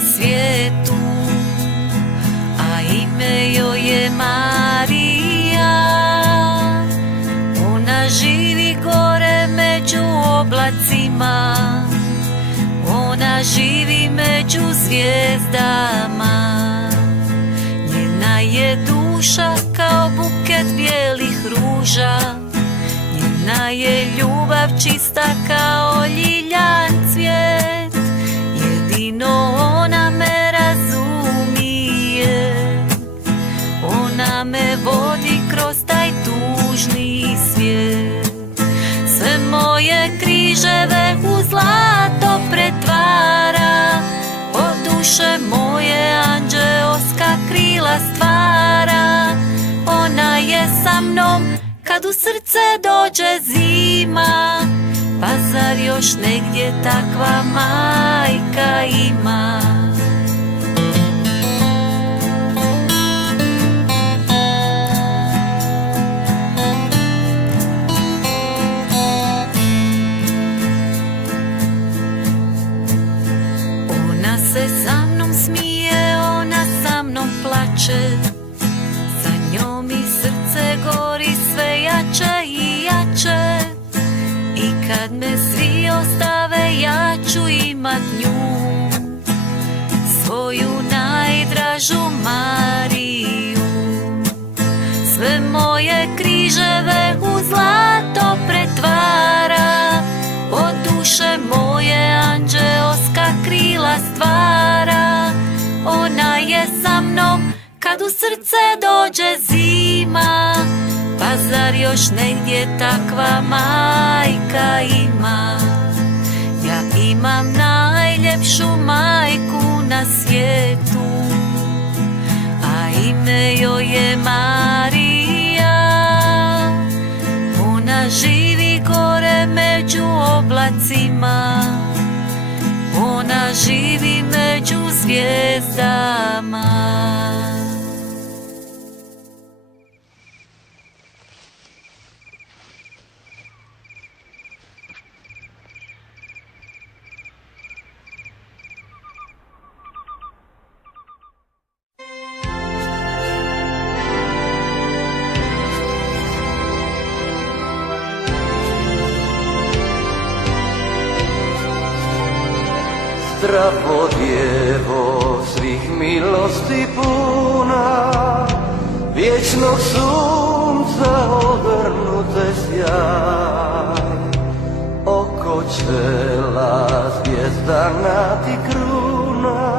svijetu, a ime joj je Marija. Ona živi gore među oblacima, ona živi među zvijezdama. Njena je duša kao buket bijelih ruža, njena je ljubav čista kao ljiljan cvijet. Jedino ona me razumije, ona me vodi kroz taj tužni svijet. Sve moje križeve u zlato pretvara, od duše moje anđeoska krila stvara. Ona je sa mnom kad u srce dođe zima, pa zar još negdje takva majka ima? Ona se sa mnom smije, ona sa mnom plače, sa njom i srce gori sve jače i jače. I kad me svi ostave, ja ću imat nju, svoju najdražu Mariju. Sve moje križeve u zlato kad u srce dođe zima, pa zar još negdje takva majka ima? Ja imam najljepšu majku na svijetu, a ime joj je Marija. Ona živi gore među oblacima, ona živi među zvijezdama. Zdravo djevo, svih milosti puna, vječnog sunca ogrnute sjaj. Oko čela zvijezdana ti kruna,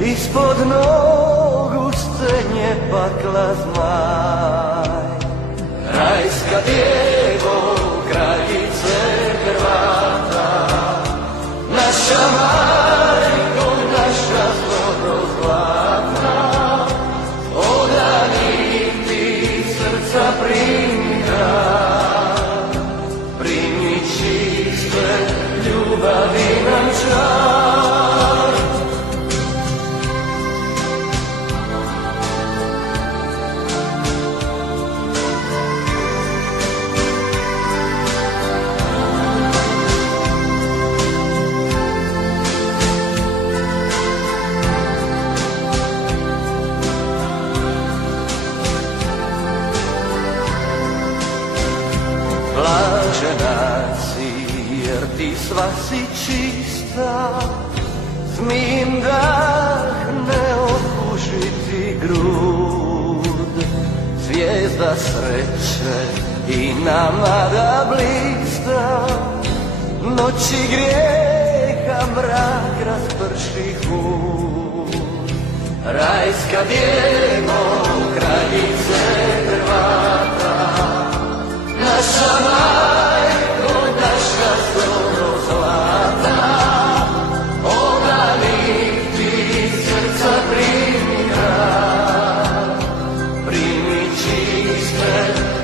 ispod nogu stenje pakla zmaj. Rajska djevo, kraljice Hrvata, naša majko, naša zloro zlatna, odanim ti srca primi dar, primi čiste ljubavi nam čar. Blažena si jer ti sva si čista, zmijin dah ne opušiti grud. Zvijezda sreće i nama da blista, noći grijeha mrak rasprši hud. Rajska djevo, kraljice Hrvata, naša majko, naša zloro zlatna, odanim ti srca primi dar, primi čiste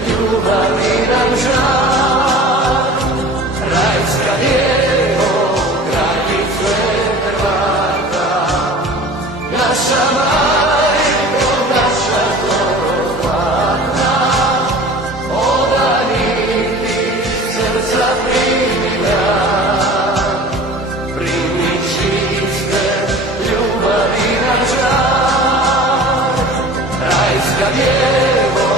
ljubavi nam žar. Rajska djevo, kraljice Hrvata, naša majko, naša zloro zlatna, odanim ti srca primi dar, primi čiste ljubavi nam žar. Rajska djevo,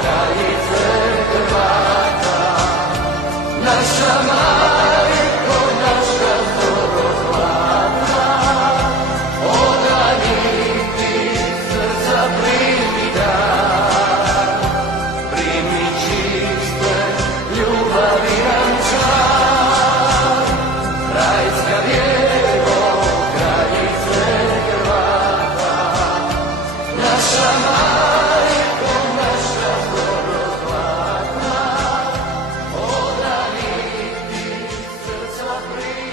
kraljice Hrvata, naša majko, naša zloro zlatna, odanim ti srca primi dar, primi čiste ljubavi nam čar. Rajska djevo, kraljice Hrvata, naša majko, naša zloro zlatna, odanim ti srca primi